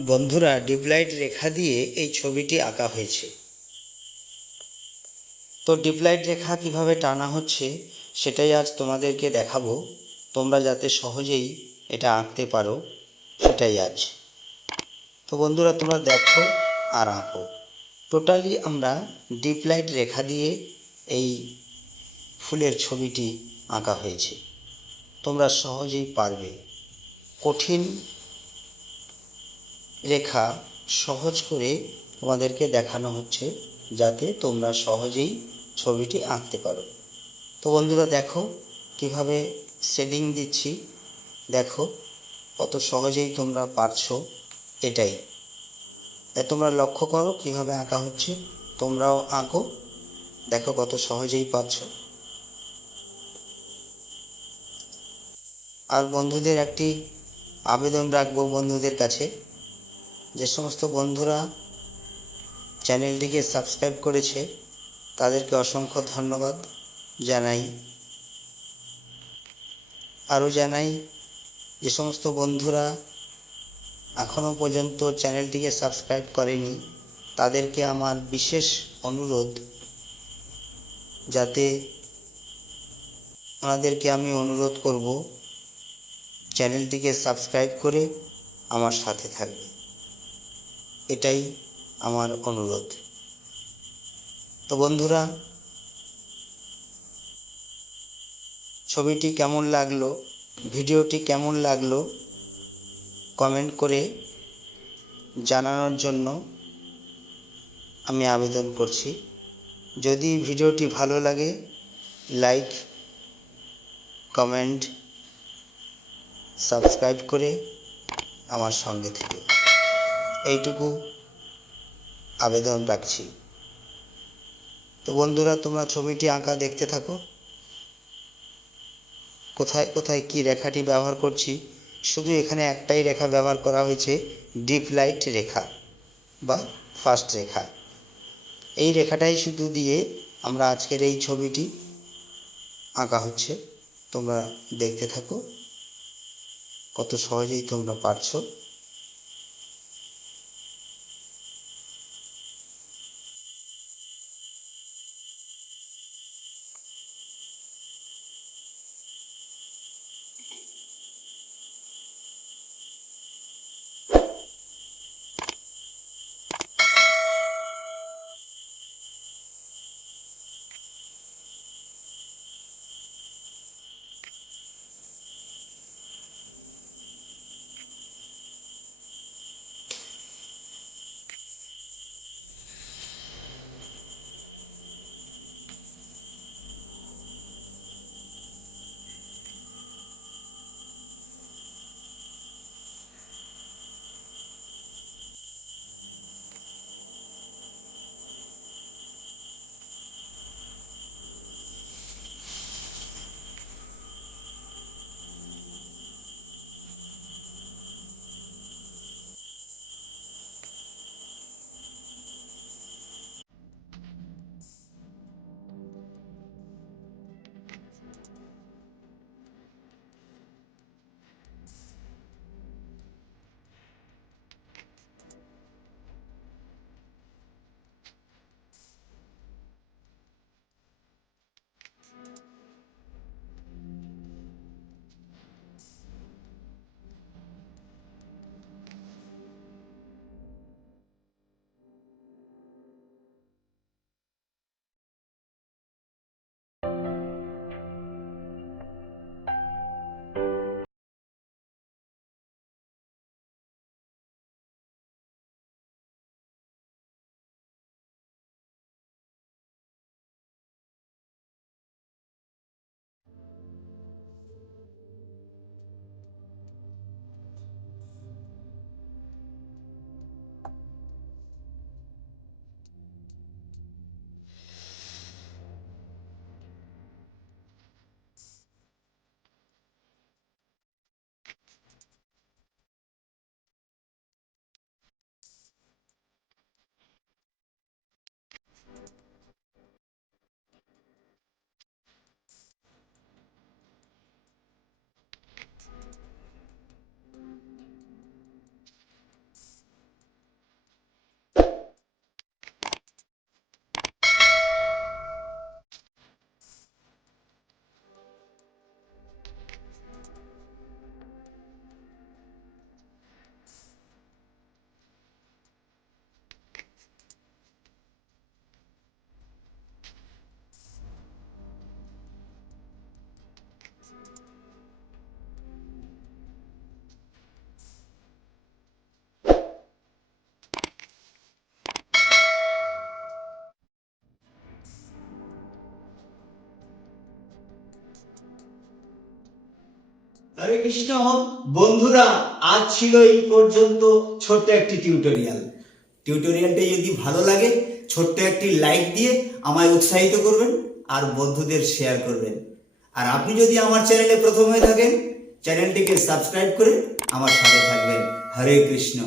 বন্ধুরা, deep light রেখা দিয়ে এই ছবিটি আঁকা হয়েছে। তো ডিপ লাইট রেখা কিভাবে টানা হচ্ছে সেটাই আজ তোমাদেরকে দেখাবো, তোমরা যাতে সহজেই এটা আঁকতে পারো সেটাই আজ। তো বন্ধুরা, তোমরা দেখো আর আঁকো। টোটালি আমরা ডিপ লাইট রেখা দিয়ে এই ফুলের ছবিটি আঁকা হয়েছে। তোমরা সহজেই পারবে। কঠিন রেখা সহজ করে তোমাদেরকে দেখানো হচ্ছে যাতে তোমরা সহজেই ছবিটি আঁকতে পারো। তো বন্ধুরা দেখো কিভাবে শেডিং দিচ্ছি, দেখো কত সহজেই তোমরা পারছো। এটাই তাই তোমরা লক্ষ্য করো কিভাবে আঁকা হচ্ছে, তোমরাও আঁকো, দেখো কত সহজেই পারছো। আর বন্ধুদের একটি আবেদন রাখবো, বন্ধুদের কাছে, যে সমস্ত বন্ধুরা চ্যানেলটিকে সাবস্ক্রাইব করেছে তাদেরকে অসংখ্য ধন্যবাদ জানাই। আরও জানাই যে সমস্ত বন্ধুরা এখনও পর্যন্ত চ্যানেলটিকে সাবস্ক্রাইব করেনি তাদেরকে আমার বিশেষ অনুরোধ, যাতে ওনাদেরকে আমি অনুরোধ করব চ্যানেলটিকে সাবস্ক্রাইব করে আমার সাথে থাকবে। এটাই আমার অনুরোধ। তো বন্ধুরা, ছবিটি কেমন লাগলো, ভিডিওটি কেমন লাগলো কমেন্ট করে জানানোর জন্য আমি আবেদন করছি। যদি ভিডিওটি ভালো লাগে লাইক, কমেন্ট, সাবস্ক্রাইব করে আমার সঙ্গে থেকে এইটুকু আবেদন রাখছি। তো বন্ধুরা, তোমরা ছবিটি আঁকা দেখতে থাকো। কোথায় কোথায় কি রেখাটি ব্যবহার করছি, শুধু এখানে একটাই রেখা ব্যবহার করা হয়েছে, ডিপ লাইট রেখা বা ফার্স্ট রেখা। এই রেখাটাই শুধু দিয়ে আমরা আজকের এই ছবিটি আঁকা হচ্ছে। তোমরা দেখতে থাকো, কত সহজেই তোমরা পারছো। হরে কৃষ্ণ। বন্ধুরা, আজ ছিল এই পর্যন্ত ছোট্ট একটি টিউটোরিয়ালটি যদি ভালো লাগে ছোট্ট একটি লাইক দিয়ে আমায় উৎসাহিত করবেন আর বন্ধুদের শেয়ার করবেন। আর আপনি যদি আমার চ্যানেলে প্রথম হয়ে থাকেন চ্যানেলটিকে সাবস্ক্রাইব করে আমার সাথে থাকবেন। হরে কৃষ্ণ।